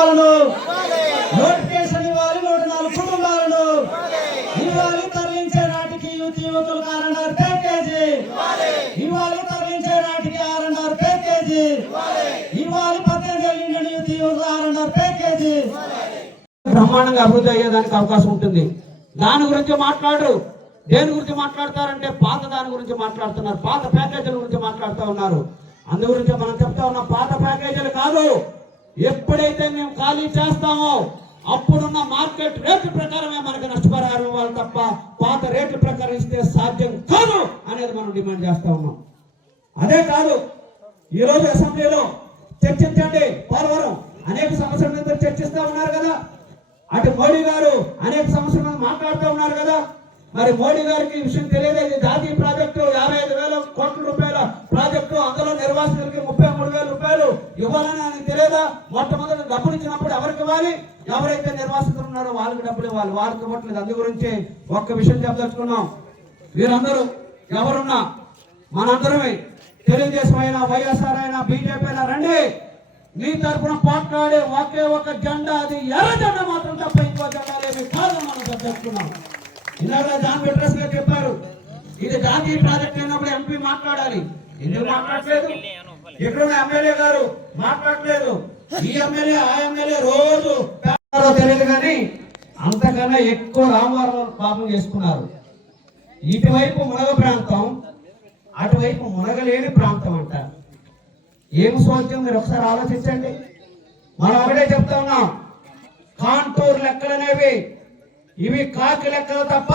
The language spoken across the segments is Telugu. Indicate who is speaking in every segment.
Speaker 1: కుటుంబాలను నోటిఫికేషన్ ఇవ్వాలి నూట నాలుగు కుటుంబాలను. ఇవ్వాలి తరలించే నాటికి యూత్ యువకులకు ఆర్ఎన్ఆర్ ప్యాకేజీ. ఇవ్వాలి తరలించే నాటికి ఆర్ఎన్ఆర్ ప్యాకేజీ. ఇవ్వాలి పద్దెనిమిది ఏళ్ళ నిండిన యువతి ఆర్ఎన్ఆర్ ప్యాకేజీ.
Speaker 2: బ్రహ్మాండంగా అభివృద్ధి అయ్యేదానికి అవకాశం ఉంటుంది. దాని గురించి మాట్లాడరు. దేని గురించి మాట్లాడతారంటే పాత దాని గురించి మాట్లాడుతున్నారు. పాత ప్యాకేజీల గురించి మాట్లాడుతూ ఉన్నారు. అందు గురించి మనం చెప్తా ఉన్న పాత ప్యాకేజీలు కాదు. ఎప్పుడైతే మేము ఖాళీ చేస్తామో అప్పుడున్న మార్కెట్ రేటు ప్రకారమే మనకి నష్టపరిహారం ఇవ్వాలి తప్ప పాత రేటు ప్రకారం ఇస్తే సాధ్యం కాదు అనేది మనం డిమాండ్ చేస్తా ఉన్నాం. అదే కాదు ఈరోజు అసెంబ్లీలో చర్చించండి పోలవరం అనేక సమస్యల మీద చర్చిస్తా ఉన్నారు కదా. అటు మోడీ గారు అనేక సమస్యల మీద మాట్లాడుతూ ఉన్నారు కదా. మరి మోడీ గారికి ఈ విషయం తెలియదు ఇది జాతీయ ప్రాజెక్టు యాభై ఐదు వేల కోట్ల రూపాయల ప్రాజెక్టు అందులో నిర్వాసితులకి ముప్పై మూడు వేల రూపాయలు ఇవ్వాలని ఆయనకు తెలియదా? మొట్టమొదటి డబ్బులు ఇచ్చినప్పుడు ఎవరికి ఇవ్వాలి? ఎవరైతే నిర్వాసితులు ఉన్నారో వాళ్ళకి డబ్బులు ఇవ్వాలి. వాళ్ళకి ఇవ్వట్లేదు. అందు గురించి ఒక్క విషయం చెప్పదలుచుకున్నాం. వీరందరూ ఎవరున్నా మనందరమే తెలుగుదేశం అయినా వైఎస్ఆర్ అయినా బీజేపీ అయినా రండి. మీ తరఫున పోట్లాడే ఒకే ఒక జెండా అది ఎర్ర జెండా మాత్రం తప్ప ఇంకో జెండా లేదు కాదు మనం చెప్పుకున్నాం ఇందాక జాన్ పెట్రస్ గారు చెప్పారు ఇది జాతీయ ప్రాజెక్ట్ అయినప్పుడు ఎంపీ మాట్లాడాలి. ఎందుకు మాట్లాడలేదు ఇక్కడున్న ఎమ్మెల్యే గారు మాట్లాడలేదు. ఈ ఎమ్మెల్యే ఆ ఎమ్మెల్యే రోజు పేపర్లో తెలియదు కానీ అంతకన్నా ఎక్కువ రామవరం పాపం చేసుకున్నారు. ఇటువైపు మునగ ప్రాంతం అటువైపు మునగలేని ప్రాంతం అంట. ఏం సోద్యం మీరు ఒకసారి ఆలోచించండి. మనం ఒకటే చెప్తా ఉన్నాం. కాంటూర్ లెక్కలు అనేవి ఇవి కాకి లెక్కలు తప్ప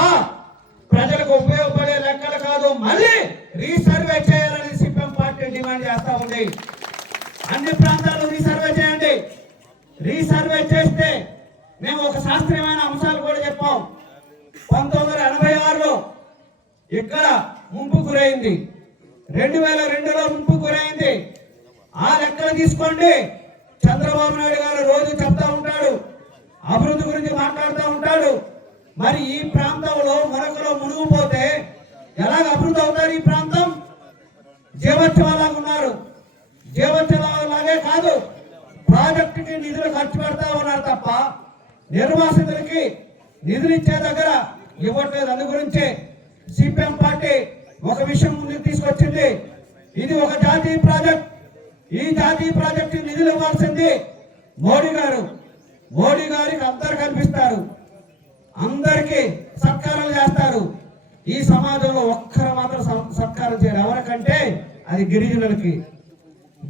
Speaker 2: ప్రజలకు ఉపయోగపడే లెక్కలు కాదు. మళ్ళీ రీసర్వే చేయాలని పార్టీ డిమాండ్ చేస్తా ఉంది. అన్ని ప్రాంతాల్లో రీసర్వే చేయండి. రీసర్వే చేస్తే మేము ఒక శాస్త్రీయమైన అంశాలు కూడా చెప్పాం. పంతొమ్మిది వందల ఎనభై ఆరులో ఇక్కడ ముంపు గురైంది. రెండు వేల రెండులో ముంపు గురైంది. ఆ లెక్కలు తీసుకోండి. చంద్రబాబు నాయుడు గారు రోజు చెప్తా ఉంటాడు. అభివృద్ధి గురించి మాట్లాడుతూ ఉంటాడు. మరి ఈ ప్రాంతంలో మరొకలో మునిగిపోతే ఎలాగ అభివృద్ధి అవుతారు ఈ ప్రాంతం? జీవోత్సవాలాగా ఉన్నారు. జీవోత్సవాలాగే కాదు ప్రాజెక్టుకి నిధులు ఖర్చు పెడతా ఉన్నారు తప్ప నిర్వాసితులకి నిధులు ఇచ్చే దగ్గర ఇవ్వట్లేదు. అందు గురించే సిపిఎం పార్టీ ఒక విషయం ముందుకు తీసుకొచ్చింది. ఇది ఒక జాతీయ ప్రాజెక్ట్. ఈ జాతీయ ప్రాజెక్టు నిధులు ఇవ్వాల్సింది మోడీ గారు. మోడీ గారికి అందరు కనిపిస్తారు అందరికీ సత్కారాలు చేస్తారు. ఈ సమాజంలో ఒక్కరు మాత్రం సత్కారం చేయరు. ఎవరికంటే? అది గిరిజనులకి.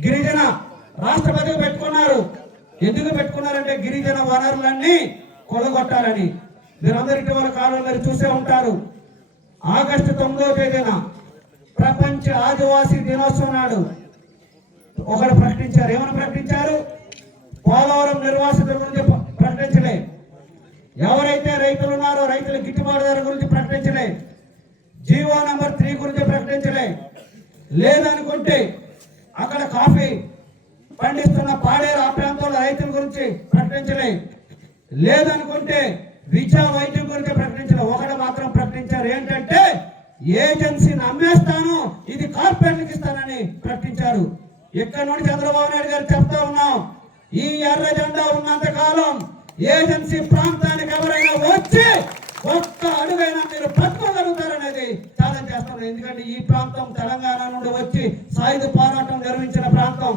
Speaker 2: గిరిజన రాష్ట్రపతికి పెట్టుకున్నారు. ఎందుకు పెట్టుకున్నారంటే గిరిజన వనరులన్నీ కొలగొట్టాలని. మీరందరి ఇటీవల కాలంలో మీరు చూసే ఉంటారు. ఆగస్టు తొమ్మిదవ తేదీన ప్రపంచ ఆదివాసీ దినోత్సవం నాడు ఒకరు ప్రకటించారు. ఏమని ప్రకటించారు? పోలవరం నిర్వాసితుల గురించి ప్రకటించలే. ఎవరైతే రైతులు ఉన్నారో రైతుల గిట్టుబాటు ధర గురించి ప్రకటించలే. జీవో నంబర్ త్రీ గురించి ప్రకటించలే. లేదనుకుంటే అక్కడ కాఫీ పండిస్తున్న పాడేరు ఆ ప్రాంతంలో రైతుల గురించి ప్రకటించలే. లేదనుకుంటే విద్యా వైద్యం గురించి ప్రకటించలే. ఒకటి మాత్రం ప్రకటించారు. ఏంటంటే ఏజెన్సీని అమ్మేస్తాను ఇది కార్పొరేట్లకు ఇస్తానని ప్రకటించారు. ఇక్కడ నుండి చంద్రబాబు నాయుడు గారు చెప్తా ఉన్నాం. ఈ ఎర్ర జెండా ఉన్నంత కాలం ఏజెన్సీ ప్రాంతానికి ఎవరైనా వచ్చి ఒక్క అడుగైనా మీరు పట్టుకోగలరు? త్యాగం చేస్తున్నారు ఎందుకంటే ఈ ప్రాంతం తెలంగాణ నుండి వచ్చి సాయుధ పోరాటం నిర్వహించిన ప్రాంతం.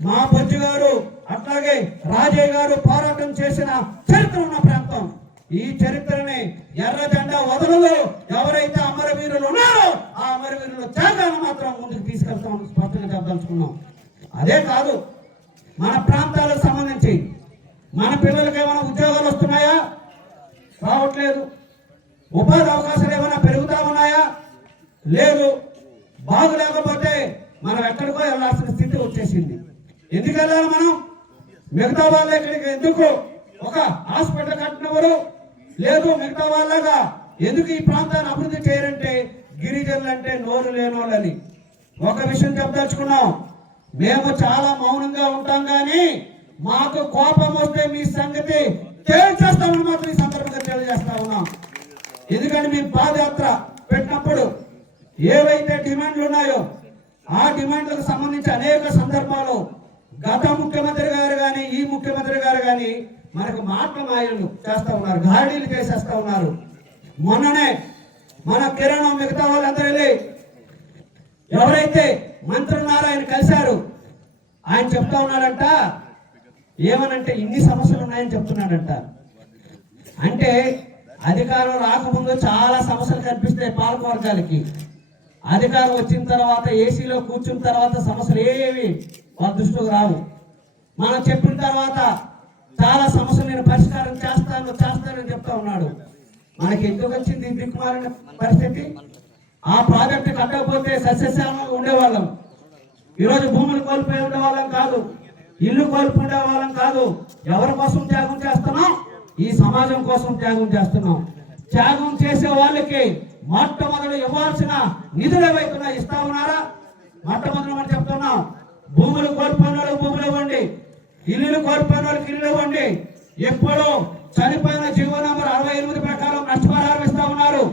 Speaker 2: మా బొజ్జు గారు అట్లాగే రాజయ్య గారు పోరాటం చేసిన చరిత్ర ఉన్న ప్రాంతం. ఈ చరిత్రని ఎర్ర జెండా వదలలు ఎవరైతే అమరవీరులు ఉన్నారో ఆ అమరవీరులు త్యాగాన్ని మాత్రం ముందుకు తీసుకెళ్తామని స్పష్టంగా చెప్పదలుచుకున్నాం. అదే కాదు మన ప్రాంతాలకు సంబంధించి మన పిల్లలకి ఏమైనా ఉద్యోగాలు వస్తున్నాయా? రావట్లేదు. ఉపాధి అవకాశాలు ఏమైనా పెరుగు ఉన్నాయా? లేదు. బాగు లేకపోతే మనం ఎక్కడికో వెళ్ళాల్సిన స్థితి వచ్చేసింది. ఎందుకు వెళ్ళాలి మనం? మిగతా వాళ్ళ ఇక్కడికి ఎందుకు? ఒక హాస్పిటల్ కట్టినవారు? లేదు మిగతా వాళ్ళగా ఎందుకు ఈ ప్రాంతాన్ని అభివృద్ధి చేయరంటే గిరిజనులు అంటే నోరు లేని వాళ్ళని ఒక విషయం చెప్పదలుచుకున్నాం. మేము చాలా మౌనంగా ఉంటాం కానీ మాకు కోపం వస్తే మీ సంగతి తేల్చేస్తామని మాత్రం ఈ సందర్భంగా తెలియజేస్తా ఉన్నాం. ఎందుకంటే మీ పాదయాత్ర పెట్టినప్పుడు ఏవైతే డిమాండ్లు ఉన్నాయో ఆ డిమాండ్లకు సంబంధించి అనేక సందర్భాలు గత ముఖ్యమంత్రి గారు కానీ ఈ ముఖ్యమంత్రి గారు కానీ మనకు మాటల మాయలు చేస్తా ఉన్నారు గాడీలు చేసేస్తూ ఉన్నారు. మొన్ననే మన కిరణం మిగతా వాళ్ళందరూ వెళ్ళి ఎవరైతే మంత్రి నారాయణ కలిశారు ఆయన చెప్తా ఉన్నాడంట ఏమనంటే ఇన్ని సమస్యలు ఉన్నాయని చెప్తున్నాడంట. అంటే అధికారం రాకముందు చాలా సమస్యలు కనిపిస్తాయి పాలకవర్గాలకి. అధికారం వచ్చిన తర్వాత ఏసీలో కూర్చున్న తర్వాత సమస్యలు ఏవి వాళ్ళ దృష్టికి రావు. మనం చెప్పిన తర్వాత చాలా సమస్యలు నేను పరిష్కారం చేస్తాను చేస్తానని చెప్తా ఉన్నాడు. మనకి ఎందుకు వచ్చింది దిక్కుమారిన పరిస్థితి? ఆ ప్రాజెక్టు కట్టకపోతే సస్యశ్యామంగా ఉండేవాళ్ళం. ఈరోజు భూములు కోల్పోయి ఉండేవాళ్ళం కాదు. ఇల్లు కోల్పోయి వాళ్ళం కాదు. ఎవరి కోసం త్యాగం చేస్తున్నాం? ఈ సమాజం కోసం త్యాగం చేస్తున్నాం. త్యాగం చేసే వాళ్ళకి మొట్టమొదటి ఇవ్వాల్సిన నిధులు ఏవైతున్నా ఇస్తా ఉన్నారా? మొట్టమొదటి మనం చెప్తున్నాం భూములు కోల్పోయిన వాళ్ళకి భూములు ఇవ్వండి. ఇల్లులు కోల్పోయిన వాళ్ళకి ఇల్లు ఇవ్వండి. ఎప్పుడో చనిపోయిన జీవో నంబర్ అరవై ఎనిమిది ప్రకారం నష్టపరిహారం ఇస్తా ఉన్నారు.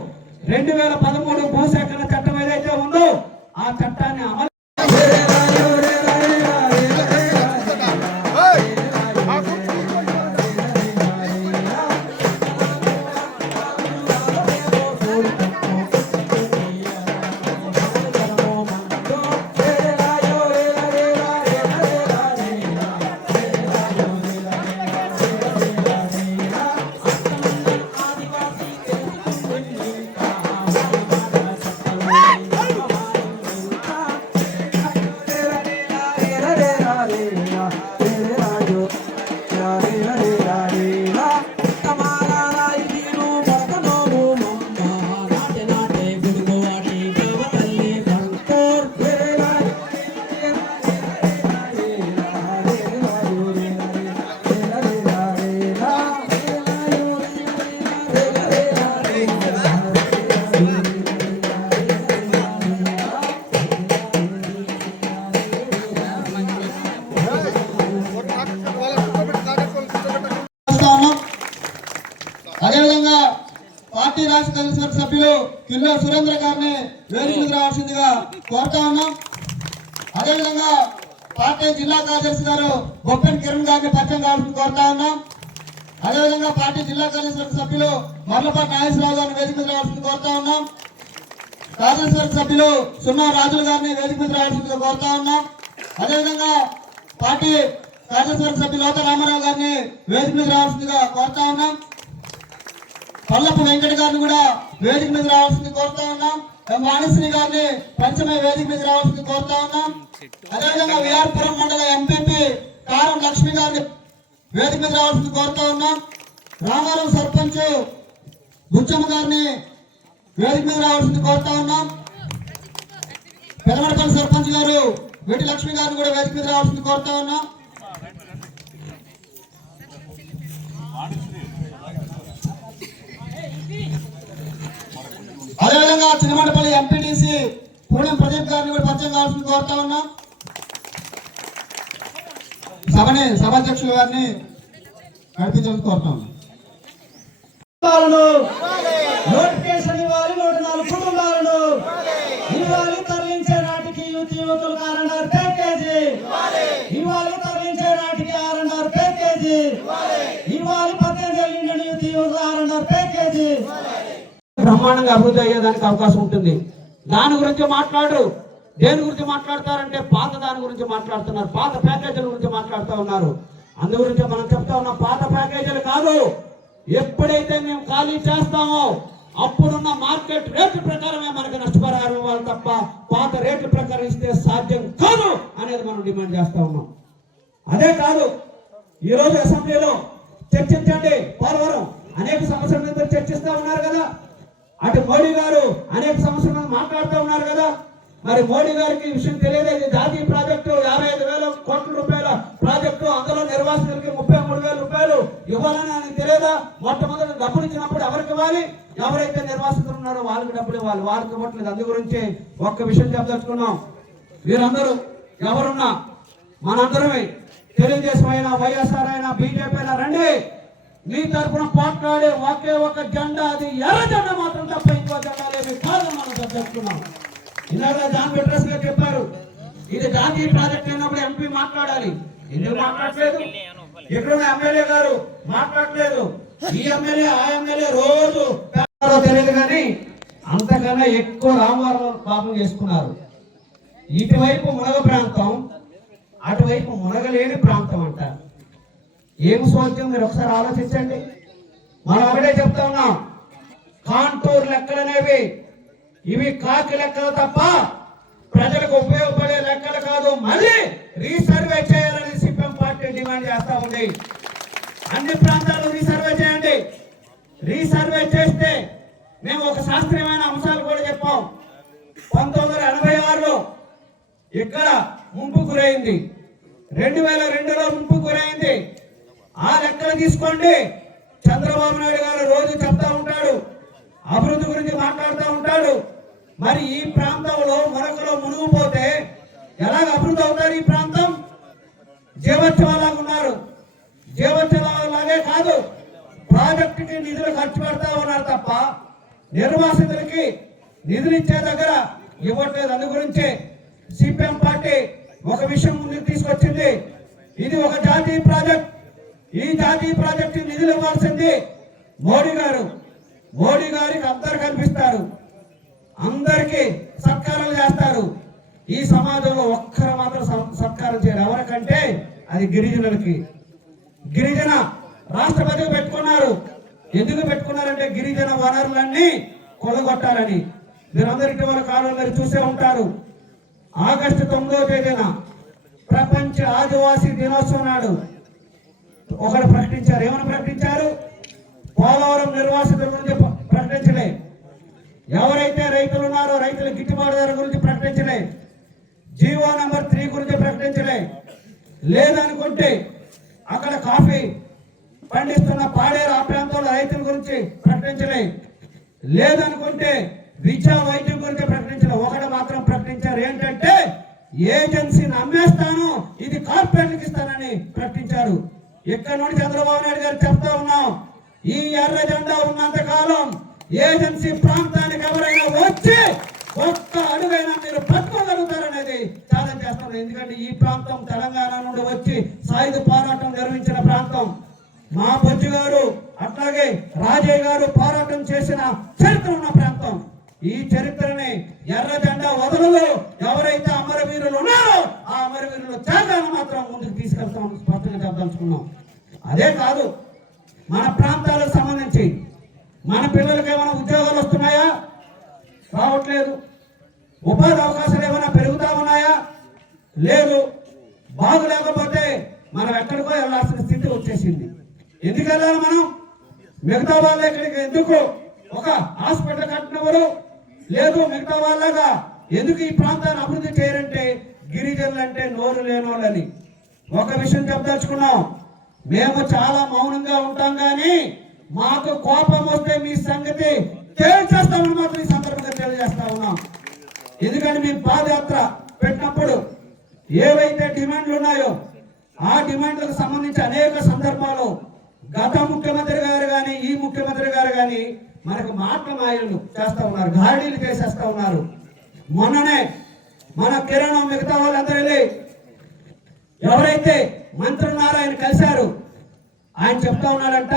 Speaker 2: రెండు వేల పదమూడు భూసేకరణ చట్టం ఏదైతే ఉందో ఆ చట్టాన్ని అమలు
Speaker 1: సభ్యులు కిల్లో సురేంద్ర గారిని వేదిక రావాల్సిందిగా కోరుతా ఉన్నాం. అదేవిధంగా పార్టీ జిల్లా కార్యదర్శి గారు బొప్పెన్ కిరణ్ గారిని పరిచయం కావాల్సింది కోరుతా ఉన్నాం. అదేవిధంగా పార్టీ జిల్లా కార్యదర్శి సభ్యులు మర్లపాటి నాగేశ్వరరావు గారిని వేదిక రావాల్సింది కోరుతా ఉన్నాం. కార్యదర్శి సభ్యులు సున్నా రాజుల గారిని వేదిక మీద రావాల్సిందిగా కోరుతా ఉన్నాం. అదేవిధంగా పార్టీ కార్యదర్శి సభ్యులు లోత రామారావు గారిని వేదిక మీద రావాల్సిందిగా కోరుతా ఉన్నాం. పల్లపు వెంకట గారిని కూడా వేదిక మీద రావాల్సింది కోరుతా ఉన్నాం. ఎం వాణిశ్రీ గారిని పంచమే వేదిక మీద రావాల్సింది కోరుతా ఉన్నాం. అదేవిధంగా విఆర్పురం మండల ఎంపీపీ కారం లక్ష్మి గారిని వేదిక మీద రావాల్సింది కోరుతా ఉన్నాం. రామారావు సర్పంచ్ బుచ్చమ్మ గారిని వేదిక మీద రావాల్సింది కోరుతా ఉన్నాం. పెదమడపల్లి సర్పంచ్ గారు వెటి లక్ష్మి గారిని కూడా వేదిక మీద రావాల్సింది కోరుతా ఉన్నాం అదేవిధంగా చిన్నమండపల్లి ఎంపీటీసీ పూణెం ప్రదీప్ గారిని కూడా పరిచయం కావాల్సింది కోరుతా ఉన్నాం. సభని సభాధ్యక్షుల గారిని నడిపించాలని కోరుతా ఉన్నాం. నోటిఫికేషన్ ఇవ్వాలి నూట నాలుగు కుటుంబాలను ఇవ్వాలి తరలించే నాటికి యువత యువకులు ఆర్ఎన్ఆర్ ప్యాకేజీ. ఇవ్వాలి తరలించే నాటికి ఆర్ఎన్ఆర్ ప్యాకేజీ. ఇవ్వాలి పద్దెనిమిది ఇండియన్ యువతి యువకులు ఆర్ఎన్ఆర్ ప్యాకేజీ.
Speaker 2: బ్రహ్మాండంగా అభివృద్ధి అయ్యేదానికి అవకాశం ఉంటుంది. దాని గురించి మాట్లాడరు. దేని గురించి మాట్లాడతారంటే పాత దాని గురించి మాట్లాడుతున్నారు. పాత ప్యాకేజీల గురించి మాట్లాడుతూ ఉన్నారు. అందు గురించి మనం చెప్తా ఉన్నాం పాత ప్యాకేజీలు కాదు. ఎప్పుడైతే మేము ఖాళీ చేస్తామో అప్పుడున్న మార్కెట్ రేటు ప్రకారమే మనకు నష్టపరిహారం ఇవ్వాలి తప్ప పాత రేటు ప్రకారం ఇస్తే సాధ్యం కాదు అనేది మనం డిమాండ్ చేస్తా ఉన్నాం. అదే కాదు ఈ రోజు అసెంబ్లీలో చర్చించండి పోలవరం అనేక సమస్యల మీద చర్చిస్తూ ఉన్నారు కదా. అటు మోడీ గారు అనేక సంవత్సరాలు మాట్లాడుతూ ఉన్నారు కదా. మరి మోడీ గారికి విషయం తెలియదు. ఇది జాతీయ ప్రాజెక్టు యాభై ఐదు వేల కోట్ల రూపాయల ప్రాజెక్టు. అందులో నిర్వాసితులకి ముప్పై మూడు వేల రూపాయలు ఇవ్వాలని ఆయనకి తెలియదా? మొట్టమొదటి డబ్బులు ఇచ్చినప్పుడు ఎవరికి ఇవ్వాలి? ఎవరైతే నిర్వాసితులు ఉన్నారో వాళ్ళకి డబ్బులు ఇవ్వాలి. వాళ్ళకి ఇవ్వట్లేదు అందు గురించి ఒక్క విషయం చెప్పదలుచుకున్నాం. వీరందరూ ఎవరున్నా మనందరమే తెలుగుదేశం అయినా వైఎస్ఆర్ అయినా బీజేపీ అయినా రండి. మీ తరఫున పోట్లాడే ఒకే ఒక జెండా అది ఎర్ర మనం చెప్తున్నాం ఇందాక జాన్ పెట్రస్ గారు చెప్పారు. ఇది జాతీయ ప్రాజెక్ట్ అయినప్పుడు ఎంపీ మాట్లాడాలి. ఎందుకు మాట్లాడలేదు ఇక్కడ ఎమ్మెల్యే గారు మాట్లాడలేదు ఈ ఎమ్మెల్యే ఆ ఎమ్మెల్యే రోజు పేపర్లో తెలియదు కానీ అంతకన్నా ఎక్కువ రామవరం పాపం చేసుకున్నారు. ఇటువైపు మునగ ప్రాంతం అటువైపు మునగలేని ప్రాంతం అంట. ఏమి సోచ్యం మీరు ఒకసారి ఆలోచించండి. మనం ఒకటే చెప్తా ఉన్నాం. కాంటూర్ లెక్కలనేవి ఇవి కాకి లెక్కలు తప్ప ప్రజలకు ఉపయోగపడే లెక్కలు కాదు. మళ్ళీ రీసర్వే చేయాలని సిపిఎం పార్టీ డిమాండ్ చేస్తా ఉంది. అన్ని ప్రాంతాలు రీసర్వే చేయండి. రీసర్వే చేస్తే మేము ఒక శాస్త్రీయమైన అంశాలు కూడా చెప్పాం. పంతొమ్మిది వందల ఎనభై ఆరులో ఇక్కడ ముంపు గురైంది. రెండు వేల రెండులో ముంపు గురైంది. ఆ లెక్కలు తీసుకోండి. చంద్రబాబు నాయుడు గారు రోజు చెప్తా ఉంటాడు. అభివృద్ధి గురించి మాట్లాడుతూ ఉంటాడు. మరి ఈ ప్రాంతంలో మరొకలో మునిగిపోతే ఎలాగ అభివృద్ధి అవుతారు ఈ ప్రాంతం? జీవోత్సవాలాగా ఉన్నారు. జీవోత్సవాలాగే కాదు ప్రాజెక్టుకి నిధులు ఖర్చు పెడతా ఉన్నారు తప్ప నిర్వాసితులకి నిధులు ఇచ్చే దగ్గర ఇవ్వట్లేదు. అందు గురించే సిపిఎం పార్టీ ఒక విషయం ముందుకు తీసుకొచ్చింది. ఇది ఒక జాతీయ ప్రాజెక్ట్. ఈ జాతీయ ప్రాజెక్టు నిధులు ఇవ్వాల్సింది మోడీ గారు. మోడీ గారికి అందరు కనిపిస్తారు. అందరికీ సత్కారాలు చేస్తారు. ఈ సమాజంలో ఒక్కరు మాత్రం సత్కారం చేయరు. ఎవరికంటే? అది గిరిజనులకి. గిరిజన రాష్ట్రపతికి పెట్టుకున్నారు. ఎందుకు పెట్టుకున్నారంటే గిరిజన వనరులన్నీ కొలగొట్టాలని మీరందరి ఇటీవల కాలంలో మీరు చూసే ఉంటారు. ఆగస్టు తొమ్మిదవ తేదీన ప్రపంచ ఆదివాసీ దినోత్సవం నాడు ఒకరు ప్రకటించారు. ఏమని ప్రకటించారు? పోలవరం నిర్వాసితుల గురించి ఎవరైతే రైతులు ఉన్నారో రైతుల గిట్టుబాటు ధర గురించి ప్రకటించలే. జీవో నంబర్ త్రీ గురించి ప్రకటించలే. లేదనుకుంటే అక్కడ కాఫీ పండిస్తున్న పాడేరు ఆ ప్రాంతంలో రైతుల గురించి ప్రకటించలే. లేదనుకుంటే విద్యా వైద్యం గురించి ప్రకటించలే. ఒకటి మాత్రం ప్రకటించారు. ఏంటంటే ఏజెన్సీని అమ్మేస్తాను ఇది కార్పొరేట్కి ఇస్తానని ప్రకటించారు. ఇక్కడ నుండి చంద్రబాబు నాయుడు గారు చెప్తా ఉన్నాం. ఈ ఎర్ర జెండా ఉన్నంత కాలం ఏజెన్సీ ప్రాంతానికి ఎవరైనా వచ్చి ఒక్క అడుగైనా మీరు పట్టుకోగలుగుతారనేది ఛాలెంజ్ చేస్తున్నారు ఎందుకంటే ఈ ప్రాంతం తెలంగాణ నుండి వచ్చి సాయుధ పోరాటం నిర్వహించిన ప్రాంతం. మా బొజ్జు గారు అట్లాగే రాజయ్య గారు పోరాటం చేసిన చరిత్ర ఉన్న ప్రాంతం. ఈ చరిత్రని ఎర్ర జెండా వదలలో ఎవరైతే అమరవీరులు ఉన్నారో ఆ అమరవీరులు త్యాగాన్ని మాత్రం ముందుకు తీసుకెళ్తాం స్పష్టంగా చెప్పదలుచుకున్నాం. అదే కాదు మన ప్రాంతాల మన పిల్లలకి ఏమైనా ఉద్యోగాలు వస్తున్నాయా? రావట్లేదు. ఉపాధి అవకాశాలు ఏమైనా పెరుగుతా ఉన్నాయా? లేదు. బాగు లేకపోతే మనం ఎక్కడికో వెళ్ళాల్సిన స్థితి వచ్చేసింది. ఎందుకు వెళ్ళాలి మనం? మిగతా వాళ్ళ ఇక్కడికి ఎందుకు? ఒక హాస్పిటల్ కట్టినవారు? లేదు మిగతా వాళ్ళగా ఎందుకు ఈ ప్రాంతాన్ని అభివృద్ధి చేయరంటే గిరిజనులు అంటే నోరు లేనోళ్ళని. ఒక విషయం చెప్పదలుచుకున్నాం. మేము చాలా మౌనంగా ఉంటాం కానీ మాకు కోపం వస్తే మీ సంగతి తేల్చేస్తామని మాత్రం ఈ సందర్భంగా తెలియజేస్తా ఉన్నాం. ఎందుకంటే మేము పాదయాత్ర పెట్టినప్పుడు ఏవైతే డిమాండ్లు ఉన్నాయో ఆ డిమాండ్లకు సంబంధించి అనేక సందర్భాలు గత ముఖ్యమంత్రి గారు కానీ ఈ ముఖ్యమంత్రి గారు కానీ మనకు మాటల మాయలు చేస్తా ఉన్నారు గాడీలు చేసేస్తా ఉన్నారు. మొన్ననే మన కిరణం మిగతా వాళ్ళందరూ వెళ్ళి ఎవరైతే మంత్రి నారాయణ కలిశారు ఆయన చెప్తా ఉన్నాడంట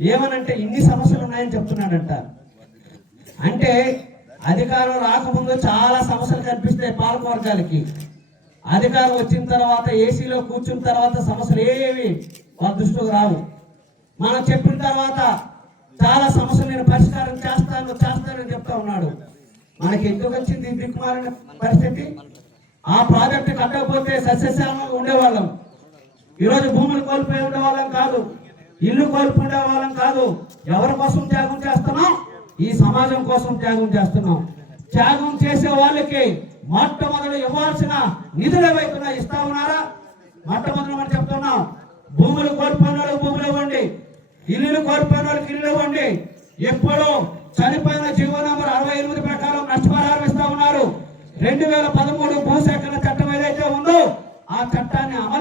Speaker 2: ఏమనంటే ఇన్ని సమస్యలు ఉన్నాయని చెప్తున్నాడంట. అంటే అధికారం రాకముందు చాలా సమస్యలు కనిపిస్తాయి పాలకవర్గాలకి అధికారం వచ్చిన తర్వాత ఏసీలో కూర్చున్న తర్వాత సమస్యలు ఏవి వాళ్ళ దృష్టికి రావు. మనం చెప్పిన తర్వాత చాలా సమస్యలు నేను పరిష్కారం చేస్తాను చేస్తానని చెప్తా ఉన్నాడు. మనకి ఎందుకు వచ్చింది దిక్కుమారిన పరిస్థితి? ఆ ప్రాజెక్టు కట్టకపోతే సస్యశ్యామంగా ఉండేవాళ్ళం. ఈరోజు భూములు కోల్పోయి ఉండేవాళ్ళం కాదు. ఇల్లు కోల్పోయే వాళ్ళం కాదు. ఎవరి కోసం త్యాగం చేస్తున్నాం? ఈ సమాజం కోసం త్యాగం చేస్తున్నాం. త్యాగం చేసే వాళ్ళకి మొట్టమొదటి ఇవ్వాల్సిన నిధులు ఏవైతున్నా ఇస్తా ఉన్నారా? మొట్టమొదటి మనం చెప్తున్నాం భూములు కోల్పోయిన వాళ్ళకి భూములు ఇవ్వండి. ఇల్లులు కోల్పోయిన వాళ్ళకి ఇల్లు ఇవ్వండి. ఎప్పుడో చనిపోయిన జీవో నంబర్ అరవై ఎనిమిది ప్రకారం నష్టపరిహారం ఇస్తా ఉన్నారు. రెండు వేల పదమూడు భూసేకరణ చట్టం ఏదైతే ఉందో ఆ చట్టాన్ని అమలు